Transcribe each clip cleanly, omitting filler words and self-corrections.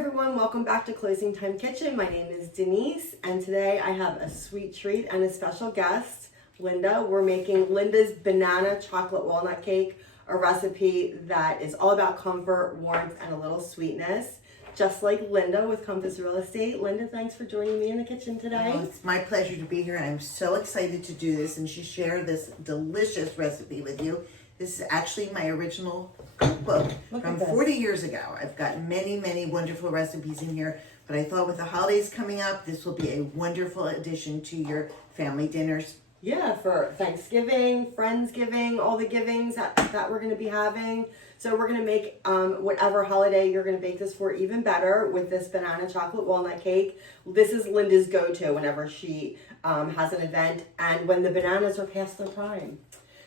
everyone, welcome back to Closing Time Kitchen. My name is Denise, and today I have a sweet treat and a special guest, Linda. We're making Linda's banana chocolate walnut cake, a recipe that is all about comfort, warmth, and a little sweetness. Just like Linda with Compass Real Estate. Linda, thanks for joining me in the kitchen today. Oh, it's my pleasure to be here, and I'm so excited to do this and to share this delicious recipe with you. This is actually my original cookbook from 40 years ago. I've got many wonderful recipes in here, but I thought with the holidays coming up, this will be a wonderful addition to your family dinners. Yeah, for Thanksgiving, Friendsgiving, all the givings that we're going to be having. So we're going to make whatever holiday you're going to bake this for even better with this banana chocolate walnut cake. This is Linda's go-to whenever she has an event and when the bananas are past their prime.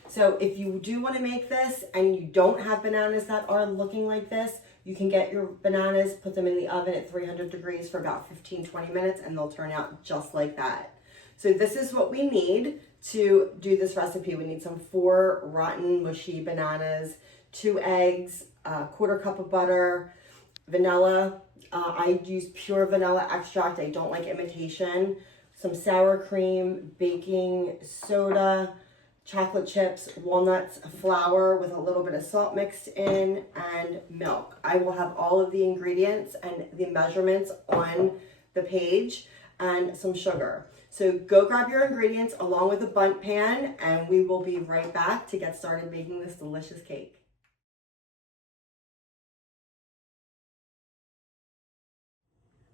So if you do want to make this and you don't have bananas that are looking like this, you can get your bananas, put them in the oven at 300 degrees for about 15-20 minutes, and they'll turn out just like that. So this is what we need to do this recipe. We need some 4 rotten, mushy bananas, 2 eggs, a quarter cup of butter, vanilla. I use pure vanilla extract. I don't like imitation. Some sour cream, baking soda, chocolate chips, walnuts, flour with a little bit of salt mixed in, and milk. I will have all of the ingredients and the measurements on the page, and some sugar. So go grab your ingredients along with a bundt pan, and we will be right back to get started making this delicious cake.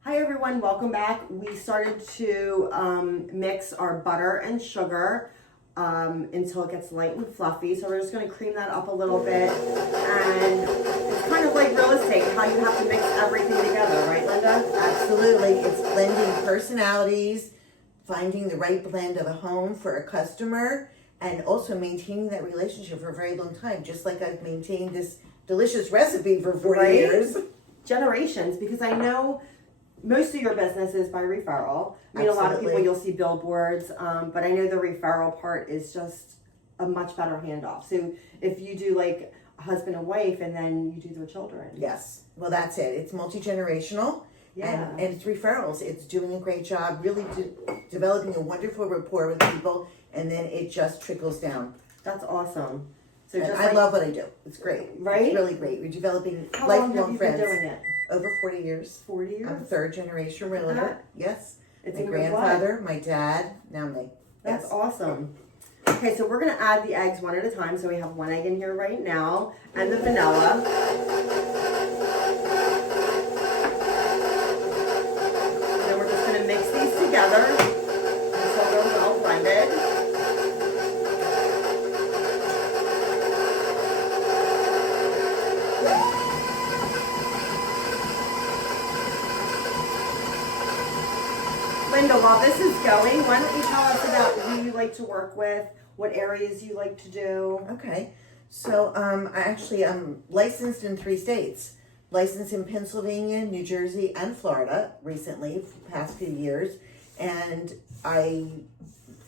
Hi everyone, welcome back. We started to mix our butter and sugar until it gets light and fluffy. So we're just going to cream that up a little bit, and it's kind of like real estate, how you have to mix everything together, right, Linda? Absolutely. It's blending personalities, finding the right blend of a home for a customer, and also maintaining that relationship for a very long time, just like I've maintained this delicious recipe for 40 years. Generations, because I know most of your business is by referral. I mean, a lot of people, you'll see billboards, but I know the referral part is just a much better handoff. So if you do like a husband and wife and then you do their children. Yes, well that's it. It's multi-generational. Yeah. And it's referrals. It's doing a great job, really developing a wonderful rapport with people, and then it just trickles down. That's awesome. So and just I love what I do. It's great. Right? It's really great. We're developing How long have lifelong you friends. been doing it? Over 40 years. 40 years? I'm a 3rd generation realtor. Yes. It's my in your grandfather, blood. my dad, now me. That's yes. awesome. Okay, so we're going to add the eggs one at a time. So we have 1 egg in here right now, and the vanilla. And then we're just going to mix these together until they're well blended. Linda, while this is going, why don't you tell us about who you like to work with, what areas you like to do? Okay. So I'm licensed in 3 states. Licensed in Pennsylvania, New Jersey, and Florida recently, for the past few years. And I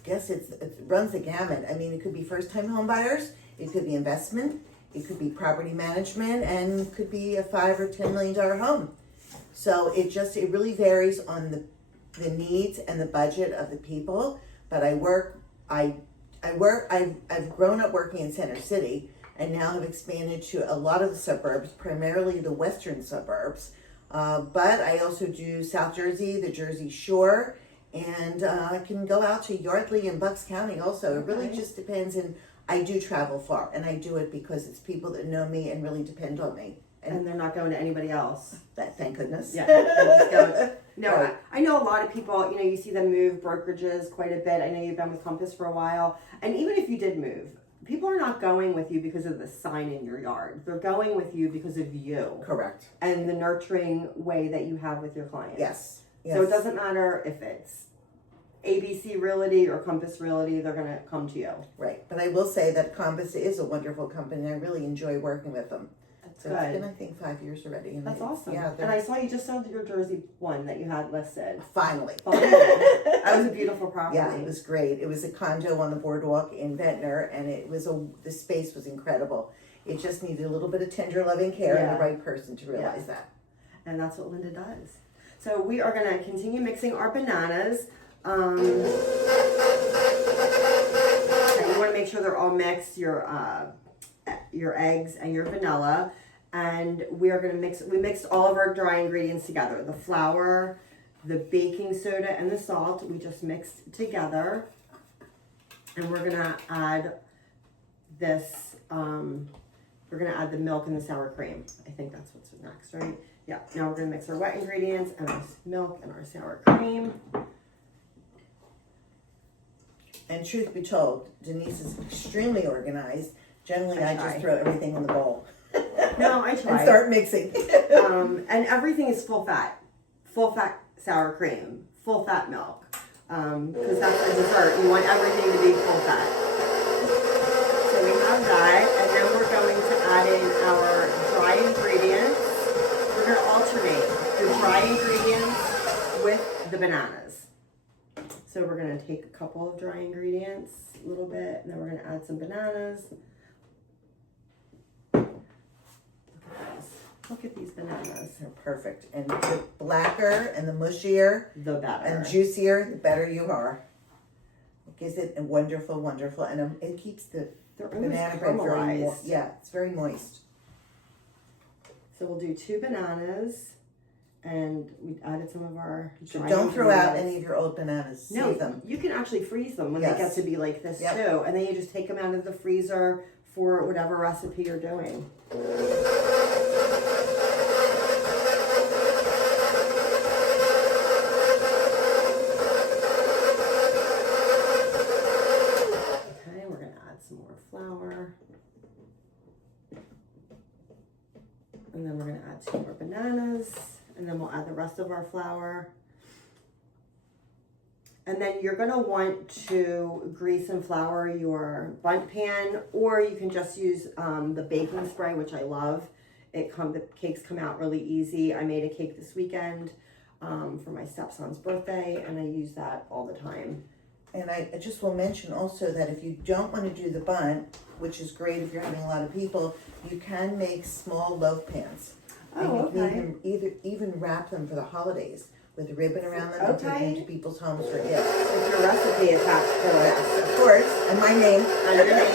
guess it runs the gamut. I mean, it could be first-time home buyers, it could be investment, it could be property management, and it could be a $5 or $10 million home. So it really varies on the needs and the budget of the people. But I've grown up working in Center City, and now have expanded to a lot of the suburbs, primarily the western suburbs. But I also do South Jersey, the Jersey Shore, and I can go out to Yardley and Bucks County also. It really just depends, and I do travel far, and I do it because it's people that know me and really depend on me. And they're not going to anybody else. Thank goodness. Yeah, they're just going. No, right. I know a lot of people, you see them move brokerages quite a bit. I know you've been with Compass for a while. And even if you did move, people are not going with you because of the sign in your yard. They're going with you because of you. Correct. And the nurturing way that you have with your clients. Yes. So it doesn't matter if it's ABC Realty or Compass Realty, they're going to come to you. Right. But I will say that Compass is a wonderful company. I really enjoy working with them. So Good. It's been, I think, 5 years already. And That's awesome. Yeah, and I saw you just sold your Jersey one that you had listed. Finally. That was a beautiful property. Yeah, it was great. It was a condo on the boardwalk in Ventnor, and the space was incredible. It just needed a little bit of tender loving care and the right person to realize that. And that's what Linda does. So we are gonna continue mixing our bananas. Okay, you wanna make sure they're all mixed, your eggs and your vanilla. And we are gonna we mixed all of our dry ingredients together. The flour, the baking soda, and the salt, we just mixed together. And we're gonna add this, we're gonna add the milk and the sour cream. I think that's what's next, right? Yeah, now we're gonna mix our wet ingredients and our milk and our sour cream. And truth be told, Denise is extremely organized. Generally, I just try. throw everything in the bowl. No, I try. And start mixing. And everything is full fat sour cream, full fat milk. Because that's a dessert. You want everything to be full fat. So we have that, and then we're going to add in our dry ingredients. We're going to alternate the dry ingredients with the bananas. So we're going to take a couple of dry ingredients, a little bit, and then we're going to add some bananas. Look at these bananas. They're perfect. And the blacker and the mushier The better. and juicier, the better you are. It gives it a wonderful, wonderful, and it keeps the They're almost banana bread very caramelized. moist. Yeah, it's very moist. So we'll do 2 bananas, and we added some of our So dry don't throw out ingredients. any of your old bananas. No, Save them. you can actually freeze them when Yes. they get to be like this Yep. too, and then you just take them out of the freezer for whatever recipe you're doing. Okay, we're gonna add some more flour. And then we're gonna add 2 more bananas, and then we'll add the rest of our flour. And then you're gonna want to grease and flour your bundt pan, or you can just use the baking spray, which I love. The cakes come out really easy. I made a cake this weekend for my stepson's birthday, and I use that all the time. And I just will mention also that if you don't want to do the bundt, which is great if you're having a lot of people, you can make small loaf pans. And Oh, you okay. can even wrap them for the holidays with a ribbon around them and take them Okay. into people's homes for gifts. With your recipe attached to it. Yes, of course, and my name. And your name.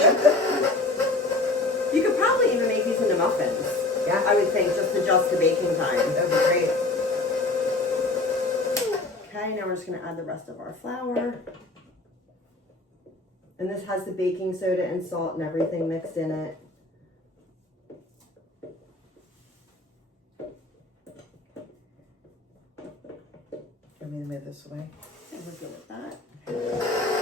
You could probably even make these into muffins. Yeah, I would think, just adjust the baking time. that would be great. Okay, now we're just gonna add the rest of our flour. And this has the baking soda and salt and everything mixed in it. I'm gonna move this away. And we're good with that.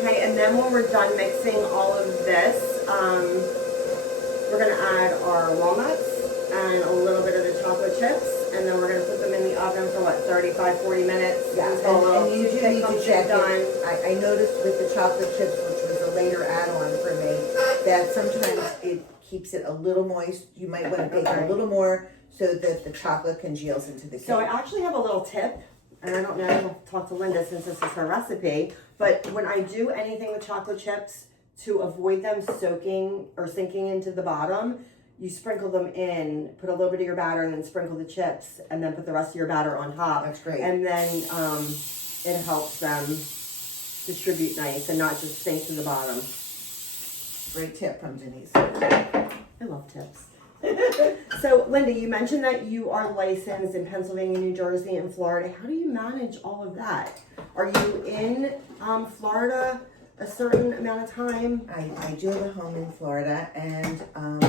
Okay, and then when we're done mixing all of this, we're gonna add our walnuts and a little bit of the chocolate chips, and then we're gonna put them in the oven for what, 35, 40 minutes? Yeah, until a little and you do toothpick need to comes check done. it. I noticed with the chocolate chips, which was a later add-on for me, that sometimes it keeps it a little moist. You might want to bake it Okay. a little more so that the chocolate congeals into the cake. So I actually have a little tip, and I don't know, I'll talk to Linda since this is her recipe, but when I do anything with chocolate chips, to avoid them soaking or sinking into the bottom, you sprinkle them in, put a little bit of your batter, and then sprinkle the chips, and then put the rest of your batter on top. That's great. And then it helps them distribute nice and not just sink to the bottom. Great tip from Denise. I love tips. So, Linda, you mentioned that you are licensed in Pennsylvania, New Jersey, and Florida. How do you manage all of that? Are you in Florida a certain amount of time? I do have a home in Florida, and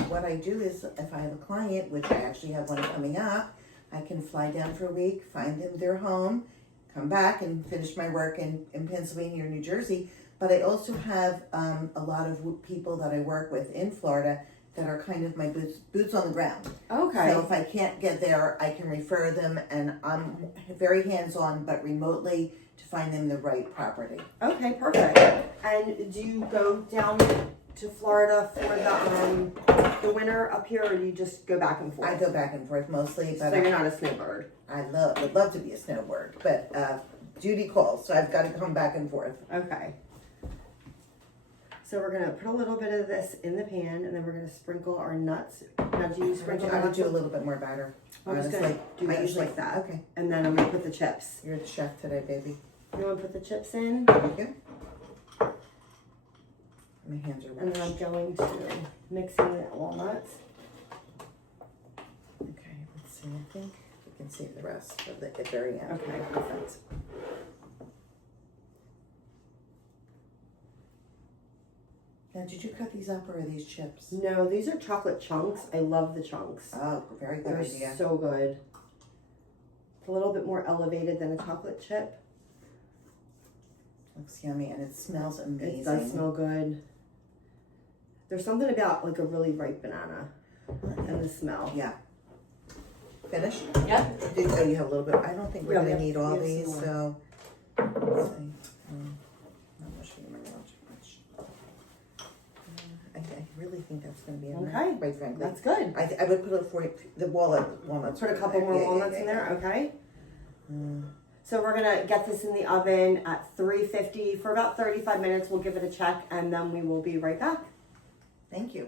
what I do is if I have a client, which I actually have one coming up, I can fly down for a week, find them their home, come back and finish my work in Pennsylvania or New Jersey. But I also have a lot of people that I work with in Florida that are kind of my boots on the ground. Okay. So if I can't get there, I can refer them, and I'm very hands-on, but remotely to find them the right property. Okay, perfect. And do you go down to Florida for the winter up here, or do you just go back and forth? I go back and forth mostly, but So you're not a snowbird. would love to be a snowbird, but duty calls, so I've got to come back and forth. Okay. So we're gonna put a little bit of this in the pan, and then we're gonna sprinkle our nuts. Now, do you sprinkle I would nuts? do a little bit more batter. I'm just honestly. gonna do I this usually like that. Okay. And then I'm gonna put the chips. You're the chef today, baby. You wanna put the chips in? Thank you. My hands are And then I'm washed. going to mix in the walnuts. Okay, let's see. I think we can save the rest of the at the very end. Okay, perfect. Now, did you cut these up or are these chips? No, these are chocolate chunks. I love the chunks. Oh, very good They're idea. so good. It's a little bit more elevated than a chocolate chip. Looks yummy and it smells amazing. It does smell good. There's something about like a really ripe banana and the smell. Yeah. Finished? Yep. Oh, you have a little bit. I don't think we're Yeah, going to we need have all some these, more. so let's see. Not much, not much. I really think that's going to be enough, Okay. quite frankly. That's good. I would put the walnuts. Put a couple more walnuts in there, okay? So we're gonna get this in the oven at 350 for about 35 minutes. We'll give it a check and then we will be right back. Thank you.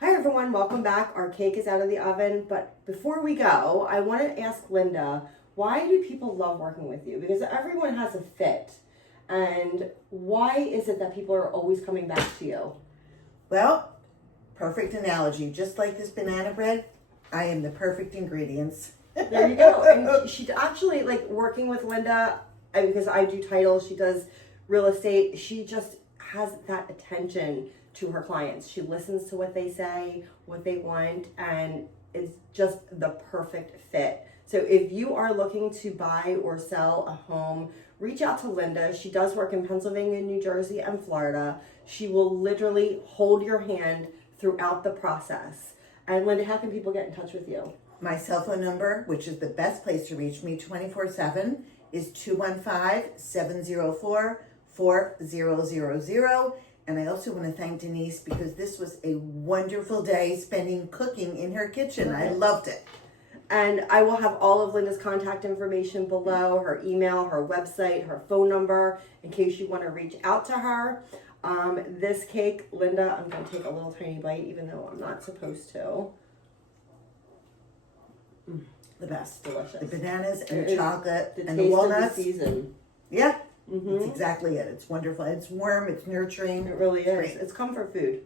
Hi everyone, welcome back. Our cake is out of the oven, but before we go, I want to ask Linda, why do people love working with you? Because everyone has a fit. And why is it that people are always coming back to you? Well, perfect analogy. Just like this banana bread, I am the perfect ingredients. There you go. And she actually, like, working with Linda, and because I do titles, she does real estate, she just has that attention to her clients. She listens to what they say, what they want, and is just the perfect fit. So if you are looking to buy or sell a home, reach out to Linda. She does work in Pennsylvania, New Jersey, and Florida. She will literally hold your hand throughout the process. And Linda, how can people get in touch with you? My cell phone number, which is the best place to reach me 24/7, is 215-704-4000. And I also want to thank Denise because this was a wonderful day spending cooking in her kitchen. I loved it. And I will have all of Linda's contact information below, her email, her website, her phone number, in case you want to reach out to her. This cake, Linda, I'm going to take a little tiny bite, even though I'm not supposed to. The best. Delicious. The bananas and It the is chocolate The and taste the walnuts. of the season. Yeah, Mm-hmm. that's exactly it. It's wonderful. It's warm. It's nurturing. It really is. Great. It's comfort food.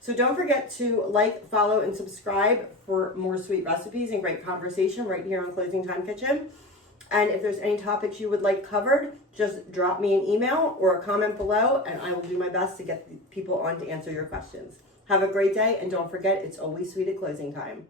So don't forget to like, follow, and subscribe for more sweet recipes and great conversation right here on Closing Time Kitchen. And if there's any topics you would like covered, just drop me an email or a comment below, and I will do my best to get people on to answer your questions. Have a great day, and don't forget, it's always sweet at closing time.